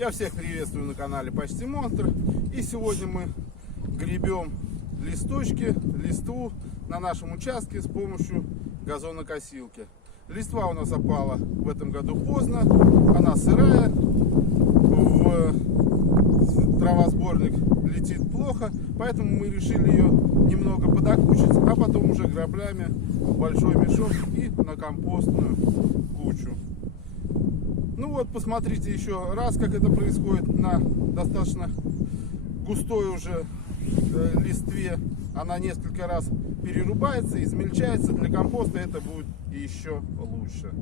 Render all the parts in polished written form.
Я всех приветствую на канале Почти Монстр. И сегодня мы гребем листочки, листву на нашем участке с помощью газонокосилки. Листва у нас опала в этом году поздно, она сырая, в травосборник летит плохо, поэтому мы решили ее немного подокучить, а потом уже граблями в большой мешок и на компостную кучу. Ну вот, посмотрите еще раз, как это происходит на достаточно густой уже листве. Она несколько раз перерубается, измельчается. Для компоста это будет еще лучше.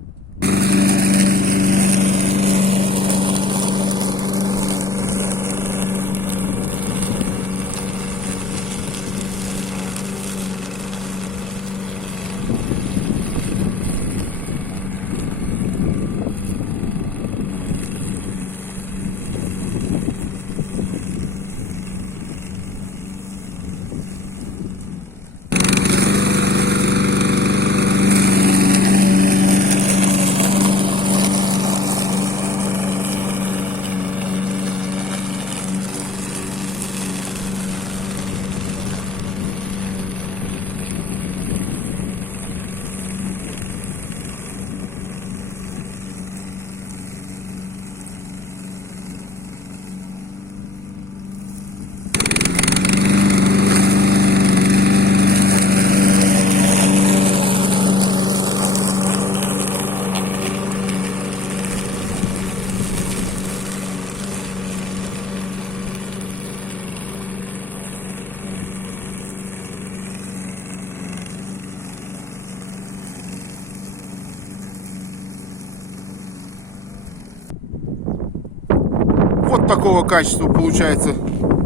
Вот такого качества получается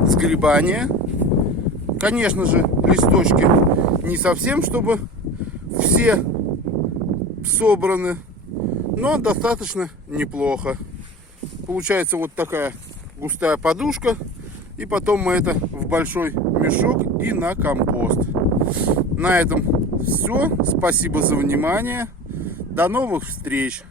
сгребание. Конечно же, листочки не совсем, чтобы все собраны, но достаточно неплохо. Получается вот такая густая подушка. И потом мы это в большой мешок и на компост. На этом все. Спасибо за внимание. До новых встреч.